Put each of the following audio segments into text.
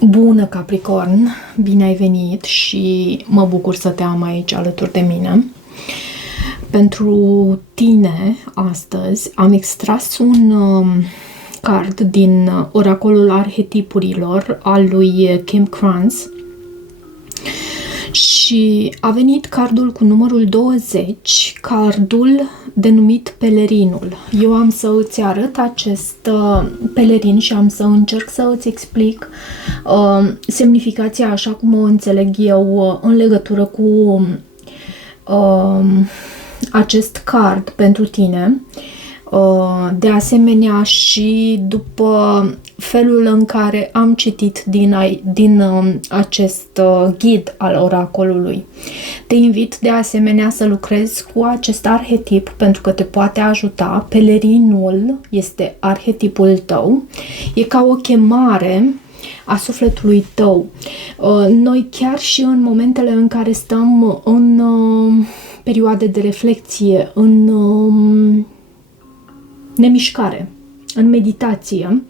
Bună, Capricorn! Bine ai venit și mă bucur să te am aici alături de mine. Pentru tine, astăzi, am extras un card din oracolul arhetipurilor al lui Kim Krans și a venit cardul cu numărul 20, cardul denumit Pelerinul. Eu am să îți arăt acest pelerin și am să încerc să îți explic semnificația așa cum o înțeleg eu în legătură cu acest card pentru tine. De asemenea și după felul în care am citit din acest ghid al oracolului. Te invit de asemenea să lucrezi cu acest arhetip pentru că te poate ajuta. Pelerinul este arhetipul tău. E ca o chemare a sufletului tău. Noi chiar și în momentele în care stăm în perioade de reflexie, în nemișcare, în meditație,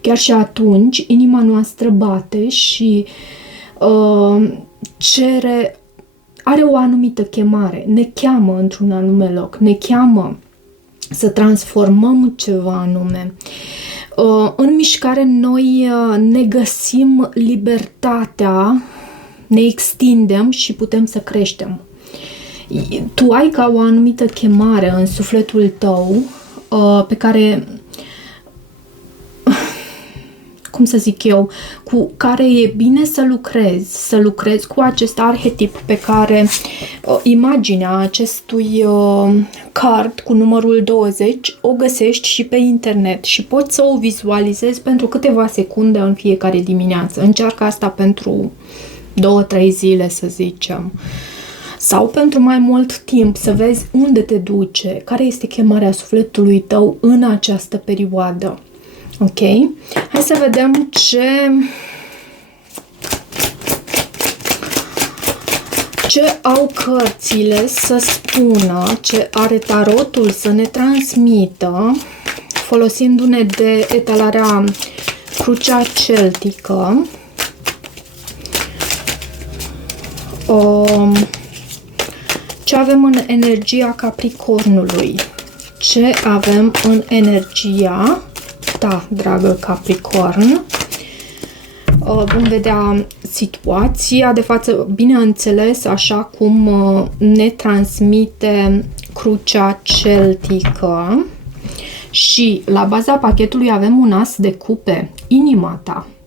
chiar și atunci inima noastră bate și are o anumită chemare, ne cheamă într-un anume loc, ne cheamă să transformăm ceva anume. În mișcare noi ne găsim libertatea, ne extindem și putem să creștem. Tu ai ca o anumită chemare în sufletul tău pe care, cum să zic eu, cu care e bine să lucrezi cu acest arhetip pe care imaginea acestui card cu numărul 20 o găsești și pe internet și poți să o vizualizezi pentru câteva secunde în fiecare dimineață. Încearcă asta pentru 2-3 zile, să zicem. Sau pentru mai mult timp, să vezi unde te duce, care este chemarea sufletului tău în această perioadă. Ok? Hai să vedem ce au cărțile să spună, ce are tarotul să ne transmită, folosindu-ne de etalarea Crucea Celtică. Ce avem în energia Capricornului? Ce avem în energia ta, dragă Capricorn? Vom vedea situația de față, bineînțeles, așa cum ne transmite Crucea Celtică. Și la baza pachetului avem un as de cupe,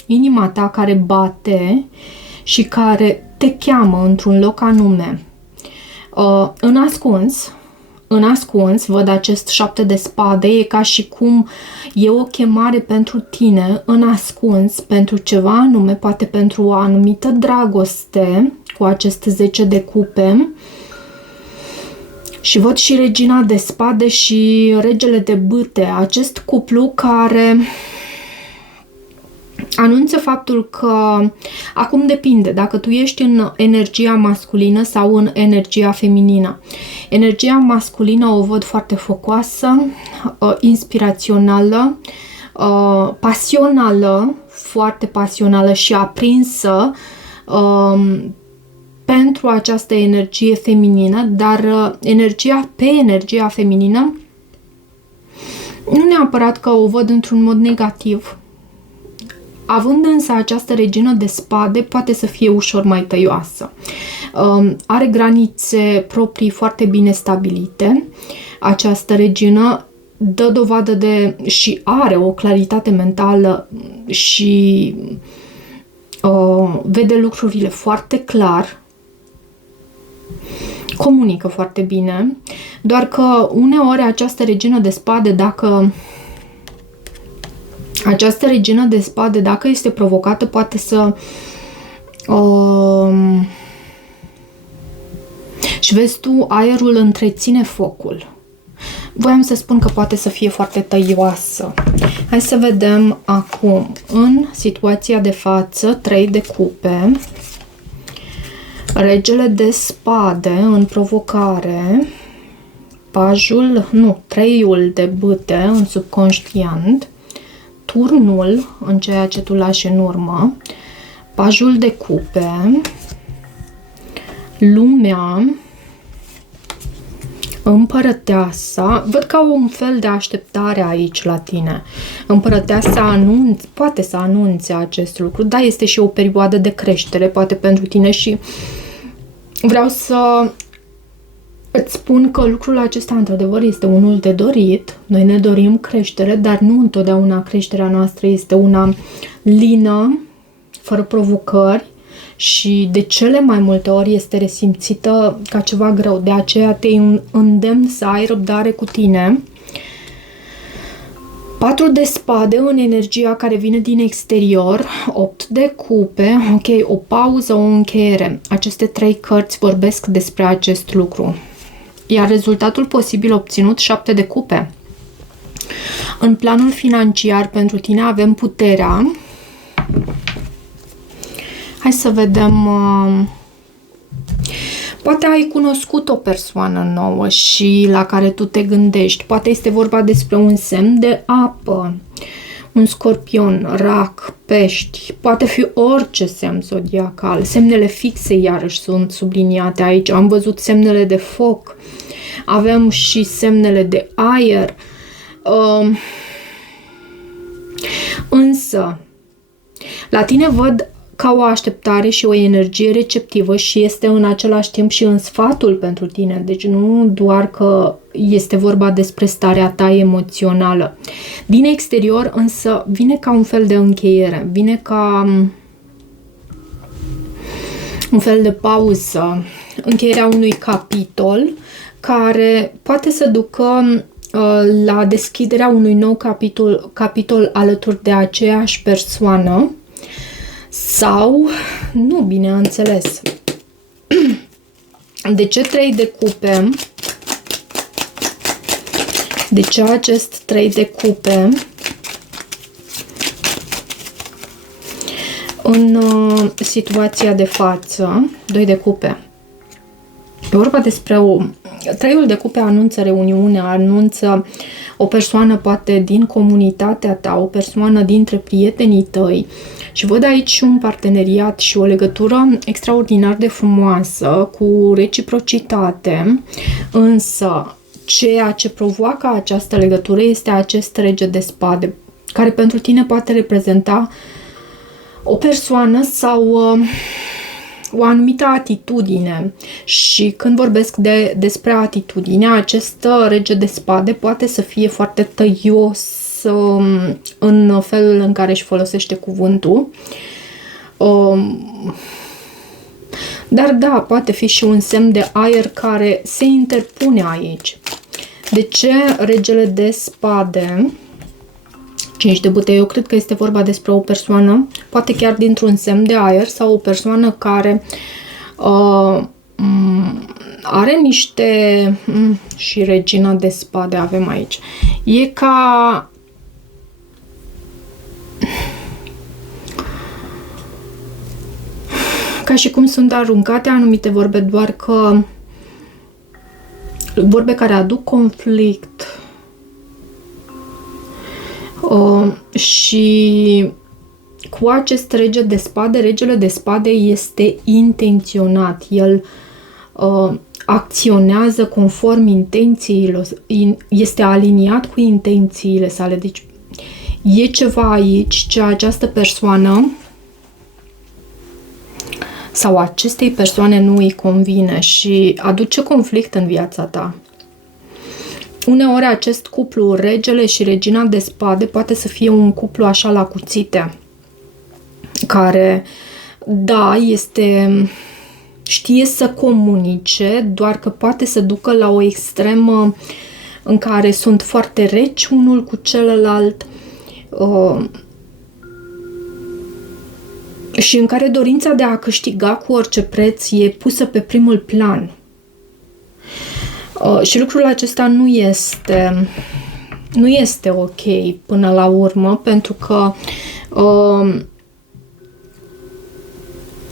inima ta care bate și care te cheamă într-un loc anume. În ascuns, văd acest 7 de spade, e ca și cum e o chemare pentru tine, în ascuns, pentru ceva anume, poate pentru o anumită dragoste, cu acest 10 de cupe. Și văd și regina de spade și regele de bâte, acest cuplu care anunță faptul că acum depinde dacă tu ești în energia masculină sau în energia feminină. Energia masculină o văd foarte focoasă, inspirațională, pasională, foarte pasională și aprinsă pentru această energie feminină, dar energia feminină nu neapărat că o văd într-un mod negativ. Având însă această regină de spade, poate să fie ușor mai tăioasă. Are granițe proprii foarte bine stabilite. Această regină dă dovadă de și are o claritate mentală și vede lucrurile foarte clar. Comunică foarte bine. Doar că uneori această regină de spade, dacă este provocată, poate să... și vezi tu, aerul întreține focul. Voiam să spun că poate să fie foarte tăioasă. Hai să vedem acum, în situația de față, 3 de cupe, regele de spade în provocare, treiul de bâte în subconștient, turnul în ceea ce tu lași în urmă, Pajul de cupe, lumea, împărăteasa. Văd ca un fel de așteptare aici la tine. Împărăteasa poate să anunțe acest lucru, dar este și o perioadă de creștere, poate pentru tine, și vreau să îți spun că lucrul acesta, într-adevăr, este unul de dorit. Noi ne dorim creștere, dar nu întotdeauna creșterea noastră este una lină, fără provocări, și de cele mai multe ori este resimțită ca ceva greu. De aceea te îndemn să ai răbdare cu tine. 4 de spade în energia care vine din exterior, 8 de cupe, ok, o pauză, o încheiere. Aceste 3 cărți vorbesc despre acest lucru. Iar rezultatul posibil obținut, 7 de cupe. În planul financiar pentru tine avem puterea. Hai să vedem. Poate ai cunoscut o persoană nouă și la care tu te gândești. Poate este vorba despre un semn de apă, un scorpion, rac, pești. Poate fi orice semn zodiacal. Semnele fixe iarăși sunt subliniate aici. Am văzut semnele de foc. Avem și semnele de aer. Însă, la tine văd ca o așteptare și o energie receptivă și este în același timp și în sfatul pentru tine. Deci nu doar că este vorba despre starea ta emoțională. Din exterior însă vine ca un fel de încheiere, vine ca un fel de pauză, încheierea unui capitol care poate să ducă la deschiderea unui nou capitol alături de aceeași persoană. Sau, nu, bineînțeles. De ce 3 de cupe? De ce acest 3 de cupe? În situația de față, 2 de cupe. E vorba despre Traiul de cupe anunță reuniune, anunță o persoană poate din comunitatea ta, o persoană dintre prietenii tăi. Și văd aici un parteneriat și o legătură extraordinar de frumoasă, cu reciprocitate, însă ceea ce provoacă această legătură este acest rege de spade, care pentru tine poate reprezenta o persoană sau o anumită atitudine. Și când vorbesc despre atitudine, acest rege de spade poate să fie foarte tăios în felul în care își folosește cuvântul. Dar da, poate fi și un semn de aer care se interpune aici. De ce regele de spade? 5 de bâte. Eu cred că este vorba despre o persoană, poate chiar dintr-un semn de aer, sau o persoană care are niște... și regina de spade avem aici. E ca... ca și cum sunt aruncate anumite vorbe, doar că vorbe care aduc conflict. Și cu acest rege de spade, regele de spade este intenționat. El acționează conform intențiilor, este aliniat cu intențiile sale. Deci e ceva aici ce această persoană sau acestei persoane nu îi convine și aduce conflict în viața ta. Uneori acest cuplu, regele și regina de spade, poate să fie un cuplu așa la cuțite, care, da, știe să comunice, doar că poate să ducă la o extremă în care sunt foarte reci unul cu celălalt și în care dorința de a câștiga cu orice preț e pusă pe primul plan. Și lucrul acesta nu este ok până la urmă, pentru că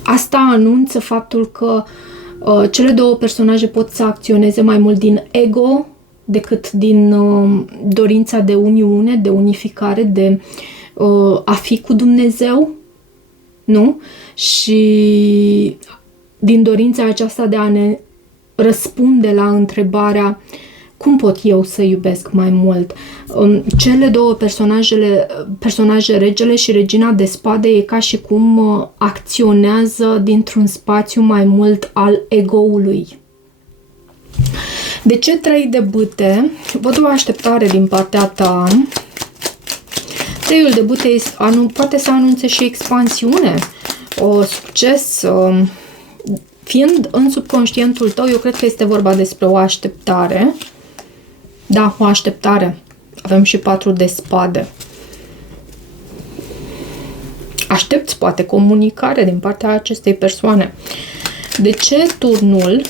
asta anunță faptul că cele două personaje pot să acționeze mai mult din ego decât din dorința de uniune, de unificare, de a fi cu Dumnezeu. nu? Și din dorința aceasta de a ne răspunde la întrebarea cum pot eu să iubesc mai mult? Cele două personaje, regele și regina de spade, e ca și cum acționează dintr-un spațiu mai mult al ego-ului. De ce 3 de bâte? Văd o așteptare din partea ta. 3-ul de bâte poate să anunțe și expansiune, succes. Fiind în subconștientul tău, eu cred că este vorba despre o așteptare. Da, o așteptare. Avem și 4 de spade. Aștepți poate comunicare din partea acestei persoane. De ce turnul?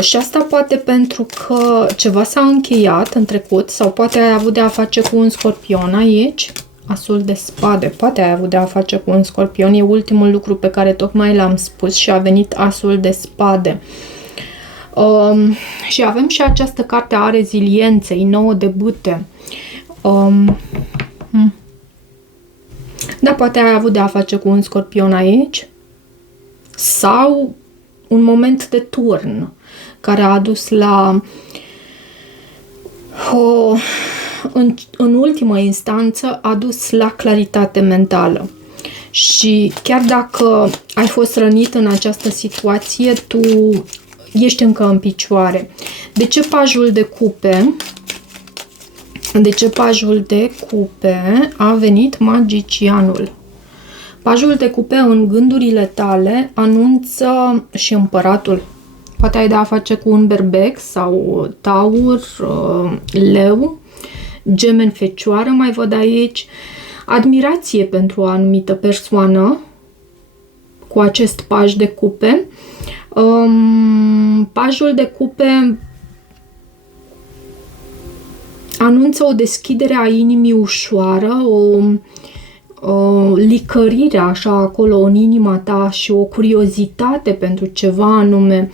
Și asta poate pentru că ceva s-a încheiat în trecut sau poate ai avut de a face cu un scorpion aici. Asul de spade. Poate ai avut de a face cu un scorpion. E ultimul lucru pe care tocmai l-am spus și a venit asul de spade. Și avem și această carte a rezilienței, 9 de bâte. Da, poate ai avut de a face cu un scorpion aici. Sau un moment de turn care a adus la în ultimă instanță a dus la claritate mentală. Și chiar dacă ai fost rănit în această situație, tu ești încă în picioare. De ce pajul de cupe? De ce pajul de cupe a venit magicianul? Pajul de cupe în gândurile tale anunță și împăratul. Poate ai de a face cu un berbec sau taur, leu, gemeni, fecioară, mai văd aici. Admirație pentru o anumită persoană cu acest paj de cupe. Pajul de cupe anunță o deschidere a inimii ușoară, o licărire așa acolo în inima ta și o curiozitate pentru ceva anume.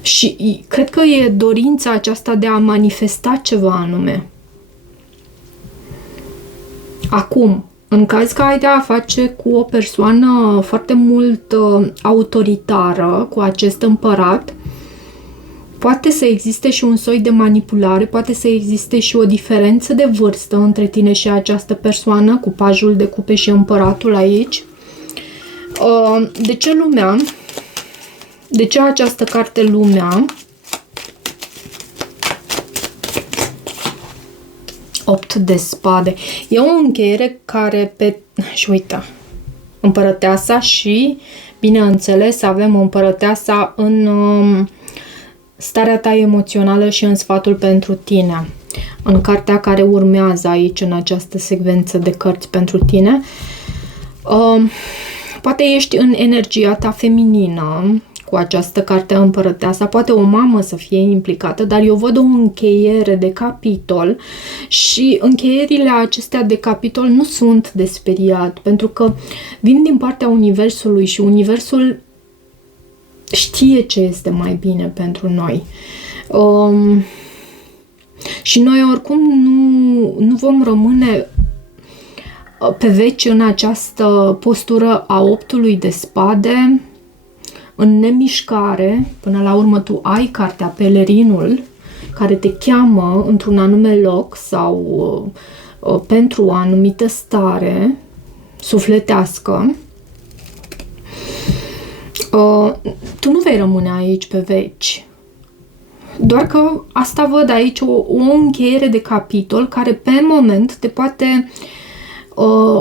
Și cred că e dorința aceasta de a manifesta ceva anume. Acum, în caz că ai de a face cu o persoană foarte mult autoritară, cu acest împărat, poate să existe și un soi de manipulare, poate să existe și o diferență de vârstă între tine și această persoană, cu pajul de cupe și împăratul aici. De ce lumea? De ce această carte lumea? 8 de spade. E o încheiere care și uita, împărăteasa și, bineînțeles, avem împărăteasa în starea ta emoțională și în sfatul pentru tine. În cartea care urmează aici, în această secvență de cărți pentru tine. Poate ești în energia ta feminină cu această carte împărăteasa, poate o mamă să fie implicată, dar eu văd o încheiere de capitol și încheierile acestea de capitol nu sunt de speriat, pentru că vin din partea Universului și Universul știe ce este mai bine pentru noi. Și noi oricum nu vom rămâne pe veci în această postură a 8-ului de spade, în nemișcare. Până la urmă tu ai cartea Pelerinul, care te cheamă într-un anume loc sau pentru o anumită stare sufletească. Tu nu vei rămâne aici pe veci. Doar că asta văd aici, o încheiere de capitol care pe moment te poate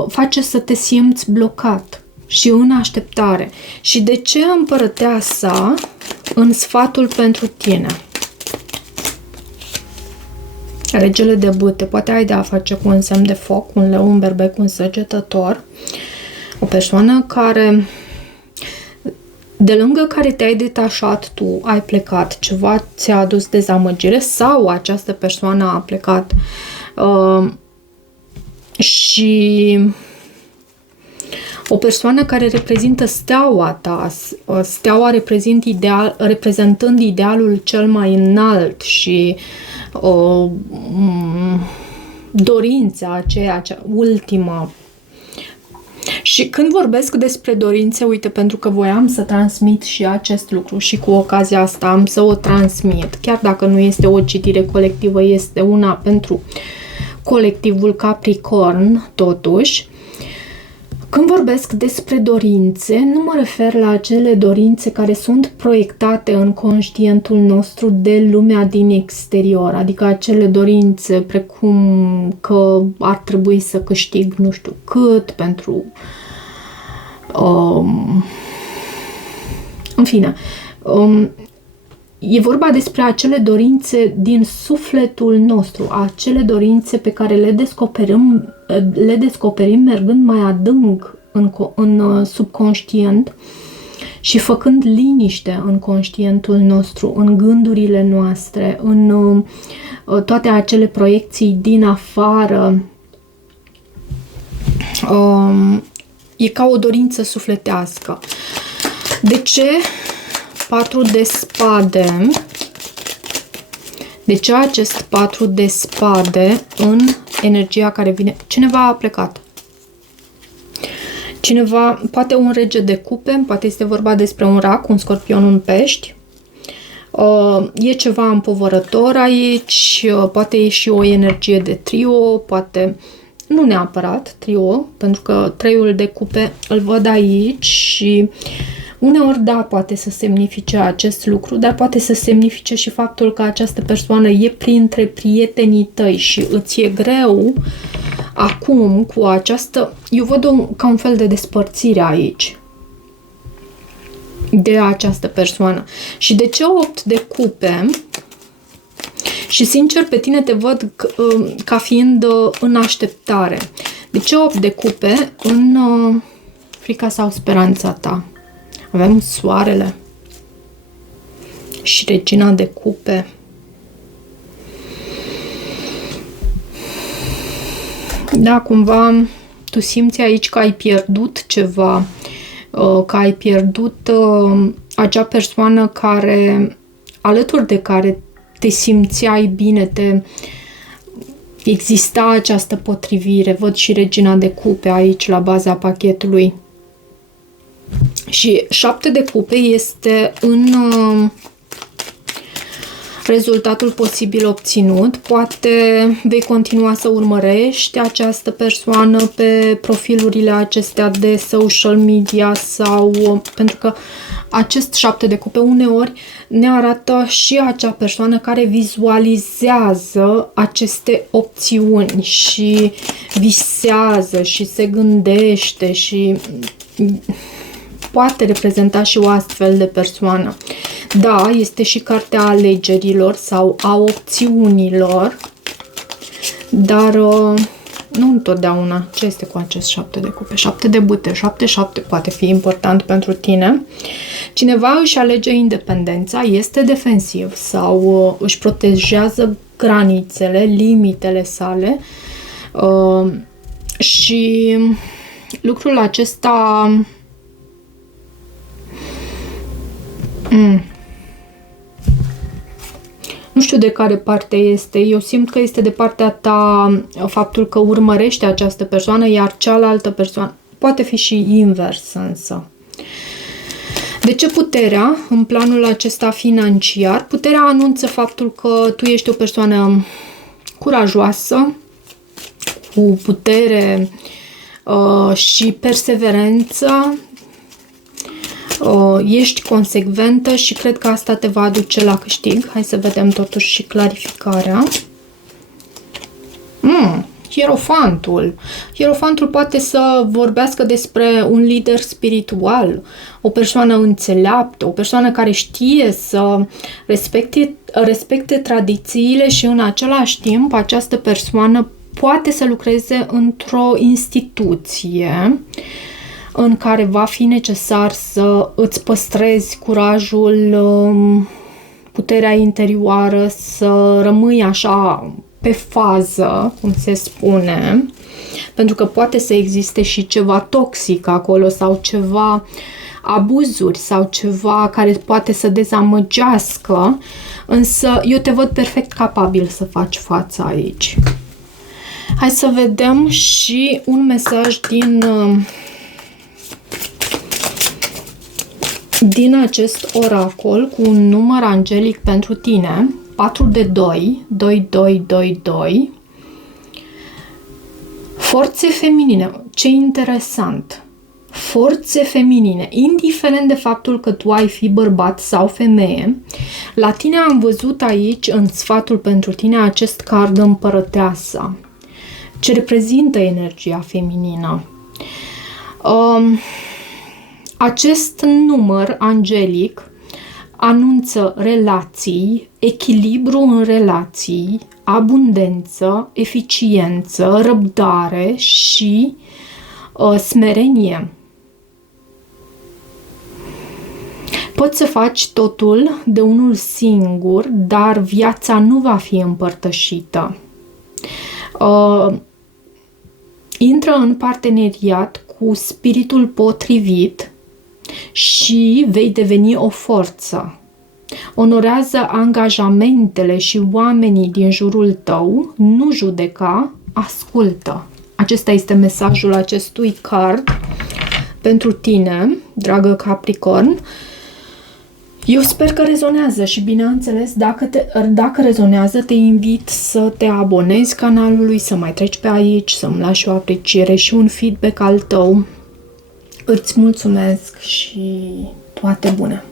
face să te simți blocat și în așteptare. Și de ce împărăteasa în sfatul pentru tine? Regele de bâte. Poate ai de a face cu un semn de foc, un leu, un berbec, un săgetător. O persoană care, de lângă care te-ai detașat, tu ai plecat, ceva ți-a adus dezamăgire sau această persoană a plecat și o persoană care reprezintă steaua ta, steaua reprezentând idealul cel mai înalt și dorința aceea, ultimă. Și când vorbesc despre dorințe, uite, pentru că voiam să transmit și acest lucru și cu ocazia asta am să o transmit, chiar dacă nu este o citire colectivă, este una pentru colectivul Capricorn, totuși. Când vorbesc despre dorințe, nu mă refer la acele dorințe care sunt proiectate în conștientul nostru de lumea din exterior, adică acele dorințe precum că ar trebui să câștig nu știu cât pentru... în fine, e vorba despre acele dorințe din sufletul nostru, acele dorințe pe care le descoperim mergând mai adânc în subconștient și făcând liniște în conștientul nostru, în gândurile noastre, în toate acele proiecții din afară. E ca o dorință sufletească. De ce 4 de spade? De ce acest 4 de spade în energia care vine? Cineva a plecat. Cineva, poate un rege de cupe, poate este vorba despre un rac, un scorpion, un pești. E ceva împovărător aici, poate e și o energie de trio, poate nu neapărat trio, pentru că 3-ul de cupe îl văd aici și uneori, da, poate să semnifice acest lucru, dar poate să semnifice și faptul că această persoană e printre prietenii tăi și îți e greu acum cu această... Eu văd ca un fel de despărțire aici de această persoană. Și de ce 8 de cupe? Și sincer, pe tine te văd ca fiind în așteptare. De ce 8 de cupe în frica sau speranța ta? Avem soarele și regina de cupe. Da, cumva tu simți aici că ai pierdut ceva, că ai pierdut acea persoană care, alături de care te simțeai bine, exista această potrivire. Văd și regina de cupe aici la baza pachetului. Și 7 de cupe este în rezultatul posibil obținut. Poate vei continua să urmărești această persoană pe profilurile acestea de social media sau... Pentru că acest 7 de cupe uneori ne arată și acea persoană care vizualizează aceste opțiuni și visează și se gândește și... poate reprezenta și o astfel de persoană. Da, este și cartea alegerilor sau a opțiunilor, dar nu întotdeauna. Ce este cu acest 7 de cupe? 7 de bâte, 7-7 poate fi important pentru tine. Cineva își alege independența, este defensiv sau își protejează granițele, limitele sale și lucrul acesta nu știu de care parte este. Eu simt că este de partea ta faptul că urmărește această persoană, iar cealaltă persoană poate fi și invers însă. De ce puterea în planul acesta financiar? Puterea anunță faptul că tu ești o persoană curajoasă, cu putere și perseverență. Ești consecventă și cred că asta te va aduce la câștig. Hai să vedem totuși și clarificarea. Hierofantul. Hierofantul poate să vorbească despre un lider spiritual, o persoană înțeleaptă, o persoană care știe să respecte tradițiile și în același timp această persoană poate să lucreze într-o instituție în care va fi necesar să îți păstrezi curajul, puterea interioară, să rămâi așa pe fază, cum se spune, pentru că poate să existe și ceva toxic acolo sau ceva abuzuri sau ceva care poate să dezamăgească, însă eu te văd perfect capabil să faci față aici. Hai să vedem și un mesaj din acest oracol cu un număr angelic pentru tine. 4 de 2, 2, 2, 2, 2. Forțe feminine. Ce interesant! Forțe feminine. Indiferent de faptul că tu ai fi bărbat sau femeie, la tine am văzut aici, în sfatul pentru tine, acest card împărăteasa, ce reprezintă energia feminină. Acest număr angelic anunță relații, echilibru în relații, abundență, eficiență, răbdare și smerenie. Poți să faci totul de unul singur, dar viața nu va fi împărtășită. Intră în parteneriat cu spiritul potrivit și vei deveni o forță. Onorează angajamentele și oamenii din jurul tău, nu judeca, ascultă. Acesta este mesajul acestui card pentru tine, dragă Capricorn. Eu sper că rezonează și, bineînțeles, dacă rezonează, te invit să te abonezi canalului, să mai treci pe aici, să-mi lași o apreciere și un feedback al tău. Îți mulțumesc și toate bune!